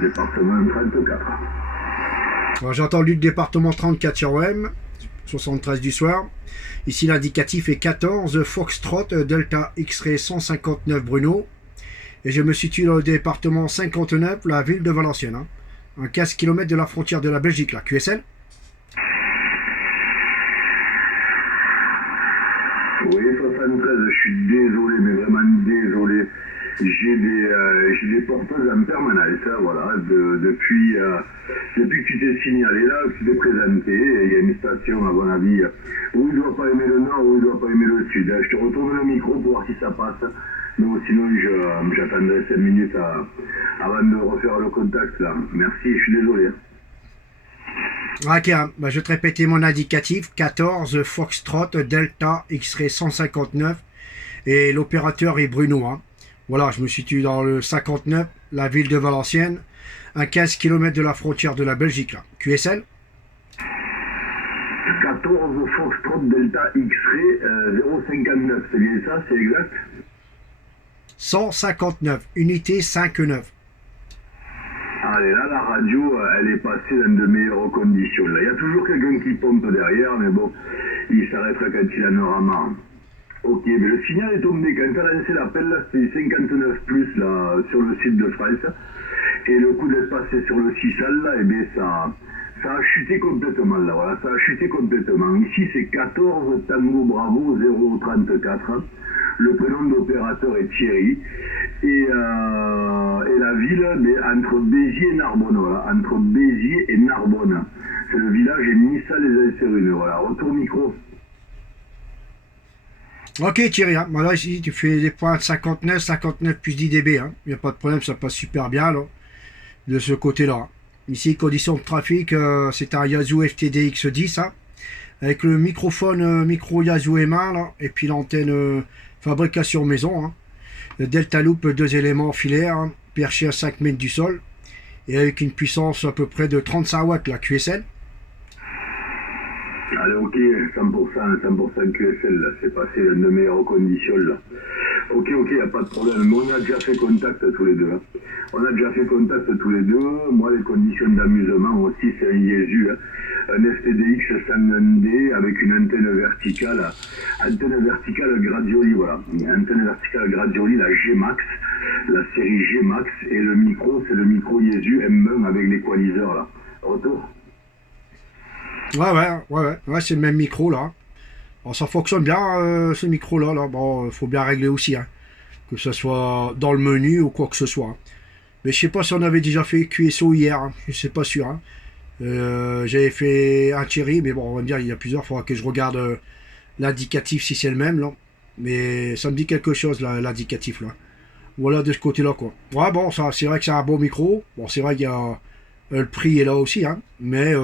département 34. Alors, j'ai entendu le département 34 sur OM, 73 du soir. Ici, l'indicatif est 14, Foxtrot, Delta X-Ray 159 Bruno. Et je me situe dans le département 59, la ville de Valenciennes. Hein. À 15 km de la frontière de la Belgique, là. QSL? Oui, 73, je suis désolé, mais vraiment désolé. J'ai des porteuses en permanence, hein, voilà, depuis que tu t'es signalé là, que tu t'es présenté, il y a une station, à mon avis, où il ne doit pas aimer le nord, où il ne doit pas aimer le sud. Je te retourne le micro pour voir si ça passe. Non, sinon j'attendrai 5 minutes avant de refaire le contact là. Merci, je suis désolé. Ok, bah, je vais te répéter mon indicatif, 14, Foxtrot, Delta X-Ray 159, et l'opérateur est Bruno. Hein. Voilà, je me situe dans le 59, la ville de Valenciennes, à 15 km de la frontière de la Belgique. Là. QSL? 14 Foxtrot Delta X-Ray 059, c'est bien ça, c'est exact? 159, unité 5-9. Allez, là, la radio, elle est passée dans de meilleures conditions. Là. Il y a toujours quelqu'un qui pompe derrière, mais bon, il s'arrêtera quand il en aura marre. Ok, mais le signal est tombé. Quand tu as lancé l'appel, là, c'était 59 plus là, sur le site de France. Et le coup d'être passé sur le 600, là, eh bien, ça a chuté complètement. Là, voilà, ça a chuté complètement. Ici, c'est 14 Tango Bravo 034. Le prénom d'opérateur est Thierry. Et la ville, mais entre Béziers et Narbonne. Voilà, entre Béziers et Narbonne. C'est le village et Nissa-les-Anserrunes. Voilà, retour micro. Ok Thierry, hein. Voilà, ici tu fais des points de 59 plus 10 dB. Hein. Il n'y a pas de problème, ça passe super bien là, de ce côté-là. Ici, conditions de trafic, c'est un Yazoo FTDX 10, hein, avec le microphone micro Yazoo M1, là, et puis l'antenne fabrication maison. Hein. Le Delta Loop, 2 éléments filaires, hein, perché à 5 mètres du sol, et avec une puissance à peu près de 35 watts, la QSL. Allez, ok, 100% QSL, là, c'est passé dans de meilleures conditions, là. Ok, il n'y a pas de problème, mais on a déjà fait contact tous les deux. Hein. Moi, les conditions d'amusement aussi, c'est un Yeezu, hein. Un FTDX 101D avec une antenne verticale Gradioli, voilà. Une antenne verticale Gradioli, la G-Max, la série G-Max, et le micro, c'est le micro Yeezu M1 avec l'équaliseur, là. Retour? Ouais, c'est le même micro là. Alors, ça fonctionne bien ce micro là. Bon, faut bien régler aussi, hein. Que ce soit dans le menu ou quoi que ce soit. Hein. Mais je sais pas si on avait déjà fait QSO hier, hein. Je sais pas sûr. Hein. J'avais fait un Thierry, mais bon, on va me dire il y a plusieurs. Il faudra que je regarde l'indicatif si c'est le même là. Mais ça me dit quelque chose là, l'indicatif là. Voilà de ce côté là quoi. Ouais bon, ça c'est vrai que c'est un bon micro. Bon c'est vrai qu'il y a le prix est là aussi, hein. Mais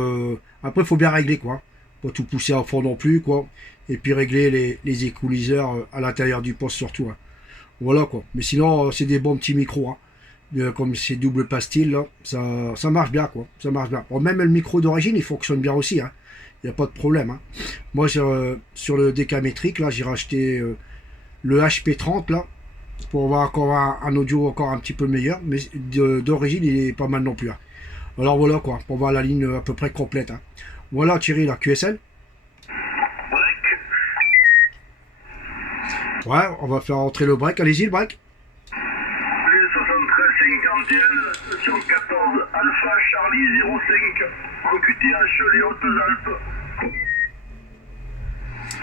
après, il faut bien régler, quoi. Pas tout pousser à fond non plus, quoi. Et puis régler les écouliseurs à l'intérieur du poste, surtout. Hein. Voilà, quoi. Mais sinon, c'est des bons petits micros, hein. Comme ces doubles pastilles, là, ça marche bien, quoi. Ça marche bien. Bon, même le micro d'origine, il fonctionne bien aussi, hein. Il n'y a pas de problème, hein. Moi, sur le décamétrique, là, j'ai racheté le HP30, là, pour avoir encore un audio encore un petit peu meilleur. Mais d'origine, il est pas mal non plus, hein. Alors voilà quoi, pour voir la ligne à peu près complète. Hein. Voilà Thierry, la QSL. Ouais, on va faire entrer le break. Allez-y le break. Plus 73 51 sur 14 Alpha Charlie 05 en QTH les Hautes-Alpes.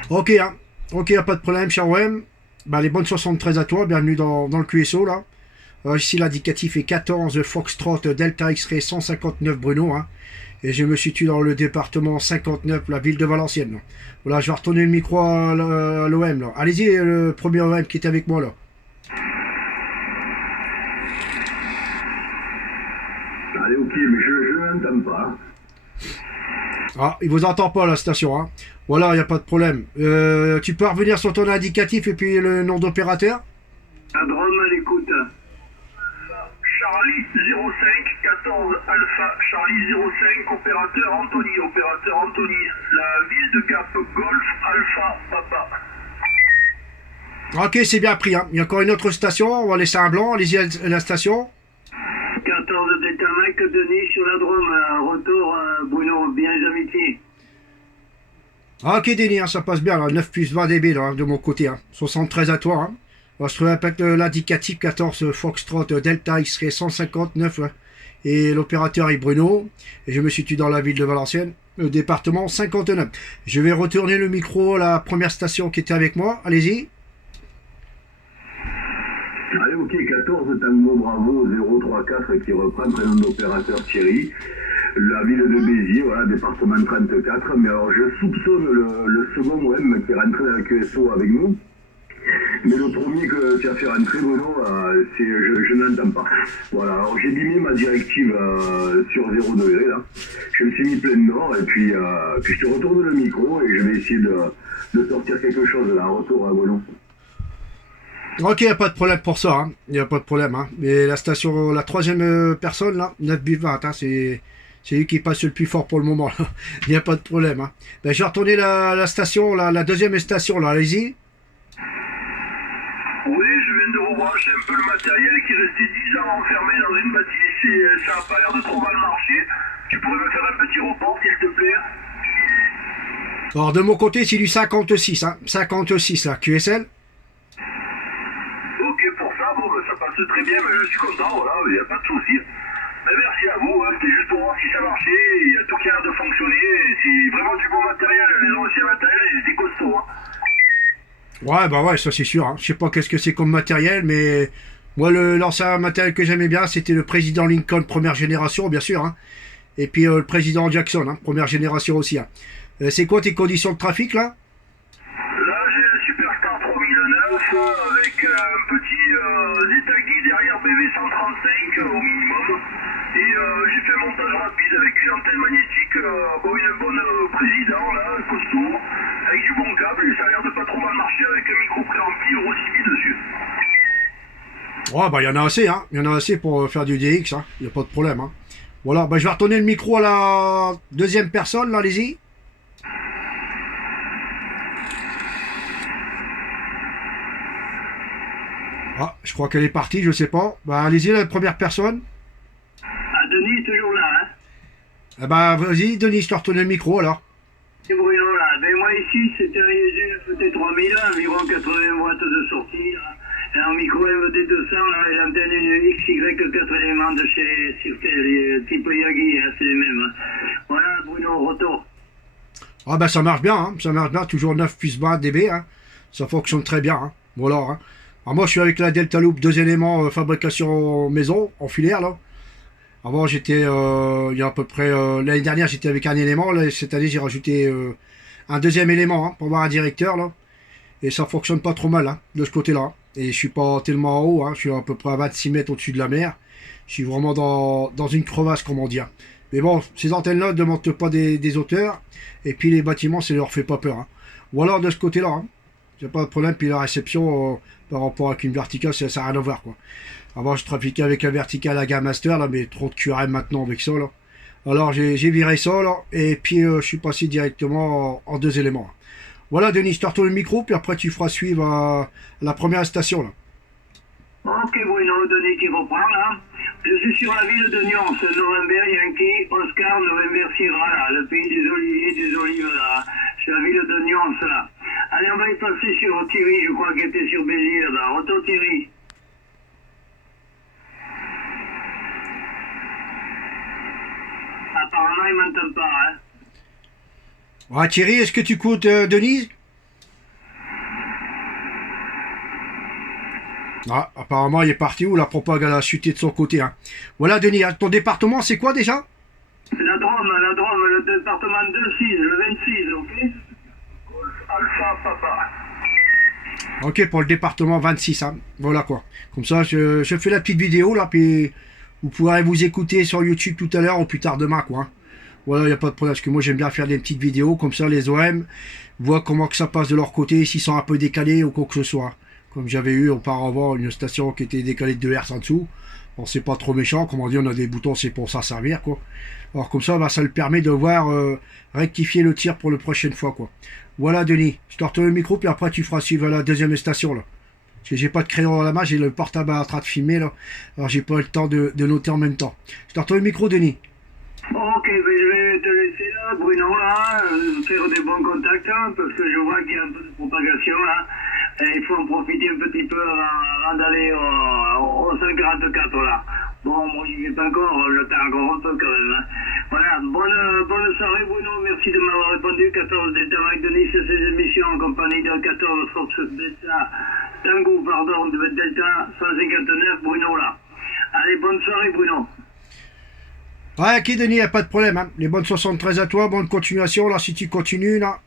Ok, hein. Ok, pas de problème, cher OM. Bah, les bonnes 73 à toi, bienvenue dans le QSO là. Ici l'indicatif est 14 Foxtrot Delta X-Ray 159 Bruno, hein, et je me situe dans le département 59, la ville de Valenciennes. Là. Voilà, je vais retourner le micro à l'OM. Allez-y, le premier OM qui est avec moi là. Allez, ok, mais je n'entends pas. Ah, il vous entend pas la station. Hein. Voilà, il n'y a pas de problème. Tu peux revenir sur ton indicatif et puis le nom d'opérateur. Adrome à l'écoute. Charlie 05 14 Alpha Charlie 05 opérateur Anthony, la ville de Gap Golf Alpha Papa. Ok, c'est bien pris. Hein. Il y a encore une autre station, on va laisser un blanc, allez-y à la station. 14 Delta Mike, Denis sur la Drôme, retour Bruno, bien les amitiés. Ah, ok Denis, hein, ça passe bien, là, 9 plus 20 dB là, de mon côté, hein. 73 à toi. Hein. Je te répète l'indicatif 14 Foxtrot Delta X-Ray 159 hein, et l'opérateur est Bruno, et je me situe dans la ville de Valenciennes, le département 59. Je vais retourner le micro à la première station qui était avec moi, allez-y. Allez, ok, 14 Tango Bravo 034 qui reprend prénom d'opérateur Thierry. La ville de Béziers, voilà, département 34. Mais alors, je soupçonne le second OM qui est rentré dans la QSO avec nous. Mais le premier que tu as fait rentrer, Bruno, je n'entends pas. Voilà, alors j'ai bimé ma directive sur 0 degré, là. Je me suis mis plein nord, et puis je te retourne le micro, et je vais essayer de sortir quelque chose, là, retour à Bruno. Ok, il n'y a pas de problème pour ça, il n'y a pas de problème. Hein. Mais la station, la troisième personne, là, 9 bis 20, hein, c'est lui qui passe le plus fort pour le moment. Il n'y a pas de problème. Hein. Ben, je vais retourner la station, la deuxième station, là, allez-y. Oui, je viens de rebrancher un peu le matériel qui restait 10 ans enfermé dans une bâtisse et ça n'a pas l'air de trop mal marcher. Tu pourrais me faire un petit report, s'il te plaît? Alors, de mon côté, c'est du 56, hein. 56, là, QSL. Ok, pour ça, bon, ben, ça passe très bien, mais je suis content, voilà, il n'y a pas de souci. Mais merci à vous, hein, c'était juste pour voir si ça marchait, il y a tout qui a l'air de fonctionner, et c'est vraiment du bon matériel, les anciens matériels, ils étaient costauds, hein. Ouais, bah ouais, ça c'est sûr. Hein. Je sais pas qu'est-ce que c'est comme matériel, mais moi, l'ancien matériel que j'aimais bien, c'était le président Lincoln, première génération, bien sûr. Hein. Et puis le président Jackson, hein, première génération aussi. Hein. C'est quoi tes conditions de trafic, là? Là, j'ai un Superstar 3009 avec un petit Zetagi derrière BV135 au minimum. Et j'ai fait un montage rapide avec une antenne magnétique, bon, un bon président, là, costaud, avec du bon câble, et ça a l'air de pas trop mal marcher avec un micro préampli Euro 6000 dessus. Ouais, bah il y en a assez, hein. Il y en a assez pour faire du DX, hein. Il n'y a pas de problème, hein. Voilà, bah je vais retourner le micro à la deuxième personne, là, allez-y. Ah, je crois qu'elle est partie, je sais pas. Bah allez-y, la première personne. Ah, Denis est toujours là, hein? Eh bah vas-y, Denis, je te retourne le micro, alors. C'est Bruno, là. Ben, moi, ici, c'était un ISU FT3000, environ 80 watts de sortie, là. Et un micro MD200, là, et l'antenne une XY4 éléments de chez Siftel, type Yagi, hein, c'est les mêmes. Hein. Voilà, Bruno, retour. Ah bah ça marche bien, hein. Ça marche bien, toujours 9 plus 20 dB, hein. Ça fonctionne très bien, hein. Voilà, hein. Alors moi je suis avec la Delta Loop, 2 éléments fabrication maison, en filière, là. Avant j'étais, il y a à peu près, l'année dernière j'étais avec un élément, là, cette année j'ai rajouté un deuxième élément, hein, pour avoir un directeur, là. Et ça fonctionne pas trop mal, hein, de ce côté-là. Et je suis pas tellement en haut, hein. Je suis à peu près à 26 mètres au-dessus de la mer. Je suis vraiment dans une crevasse, comment dire. Mais bon, ces antennes-là ne demandent pas des hauteurs. Et puis les bâtiments, ça leur fait pas peur. Hein. Voilà, de ce côté-là, hein. J'ai pas de problème. Puis la réception, par rapport avec une verticale, ça n'a rien à voir, quoi. Avant, je trafiquais avec un vertical à gamme master, là, mais trop de QRM maintenant avec ça, là. Alors, j'ai viré ça, là. Et puis, je suis passé directement en 2 éléments. Voilà, Denis, je te retourne le micro, puis après, tu feras suivre à la première station, là. Ok, Bruno, Denis qui reprend, là. Je suis sur la ville de Nyons, November Yankee, Oscar, November Sierra, là, le pays des oliviers, des olives, là. C'est la ville de Nyons, là. Allez, on va y passer sur Thierry, je crois qu'il était sur Béziers, là. Retour Thierry. Apparemment, il m'entend pas, hein. Ouais, Thierry, est-ce que tu écoutes Denise? Ah, apparemment, il est parti où la propagande elle a chuté de son côté. Hein. Voilà, Denis, ton département, c'est quoi déjà? La Drôme, le département 26, le 26, ok? Alpha, papa. Ok, pour le département 26, hein. Voilà quoi. Comme ça, je fais la petite vidéo là, puis vous pourrez vous écouter sur YouTube tout à l'heure ou plus tard demain, quoi. Hein. Voilà, il n'y a pas de problème, parce que moi j'aime bien faire des petites vidéos, comme ça les OM voient comment que ça passe de leur côté, s'ils sont un peu décalés ou quoi que ce soit. Comme j'avais eu auparavant une station qui était décalée de 2 Hz en dessous. Bon, c'est pas trop méchant, comme on dit, on a des boutons, c'est pour ça servir, quoi. Alors comme ça, bah, ça le permet de voir rectifier le tir pour la prochaine fois, quoi. Voilà, Denis, je te retourne le micro, puis après tu feras suivre à la deuxième station, là. Parce que j'ai pas de crayon à la main, j'ai le portable en train de filmer là. Alors j'ai pas le temps de noter en même temps. Je te retrouve le micro, Denis. Ok, ben, je vais te laisser là, Bruno, là, faire des bons contacts, hein, parce que je vois qu'il y a un peu de propagation là. Et il faut en profiter un petit peu avant d'aller au 144 là. Bon, moi j'y vais pas encore, j'attends encore un peu quand même. Hein. Voilà, bonne soirée Bruno, merci de m'avoir répondu. 14 Delta Mike de Nice, ces émissions en compagnie de 14 Fox Delta, Tango, pardon, de Delta 159, Bruno là. Allez, bonne soirée Bruno. Ouais, ok, Denis, y a pas de problème. Hein. Les bonnes 73 à toi, bonne continuation. Là, si tu continues, là,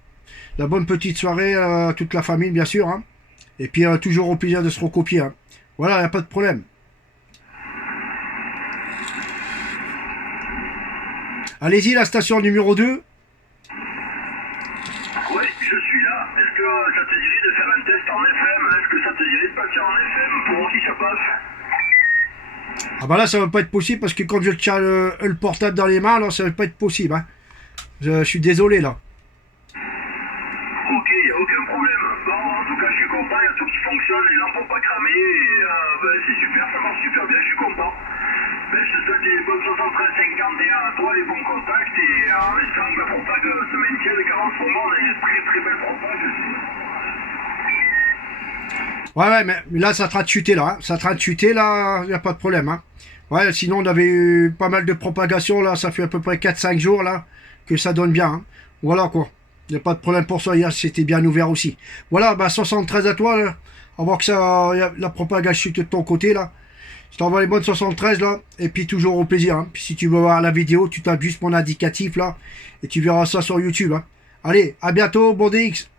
la bonne petite soirée à toute la famille, bien sûr. Hein. Et puis, toujours au plaisir de se recopier. Hein. Voilà, y a pas de problème. Allez-y, la station numéro 2. Oui, je suis là. Est-ce que ça te dirait de faire un test en FM? Est-ce que ça te dirait de passer en FM pour voir si ça passe? Ah bah là, ça va pas être possible parce que quand je tiens le portable dans les mains, là, ça va pas être possible. Hein. Je suis désolé, là. Ok, aucun problème. Bon, en tout cas, je suis content, il y a tout qui fonctionne, les lampes n'ont pas cramé, et ben, c'est super, ça marche super bien, je suis content. Ben, je te souhaite des bonnes 73-51 à toi, les bons contacts, et en espérant que la propague se maintienne, car en ce moment, on a une très très belle propague. Ouais, mais là, ça est en train de chuter, là. Hein. Ça est en train de chuter, là, y a pas de problème. Hein. Ouais, sinon, on avait eu pas mal de propagation, là. Ça fait à peu près 4-5 jours, là, que ça donne bien. Hein. Voilà, quoi. Il n'y a pas de problème pour ça. Hier, c'était bien ouvert aussi. Voilà, bah, 73 à toi, là. On va voir que ça, la propagation chute de ton côté, là. Je t'envoie les bonnes 73, là. Et puis, toujours au plaisir. Hein. Puis, si tu veux voir la vidéo, tu tapes juste mon indicatif, là. Et tu verras ça sur YouTube. Hein. Allez, à bientôt, bon DX.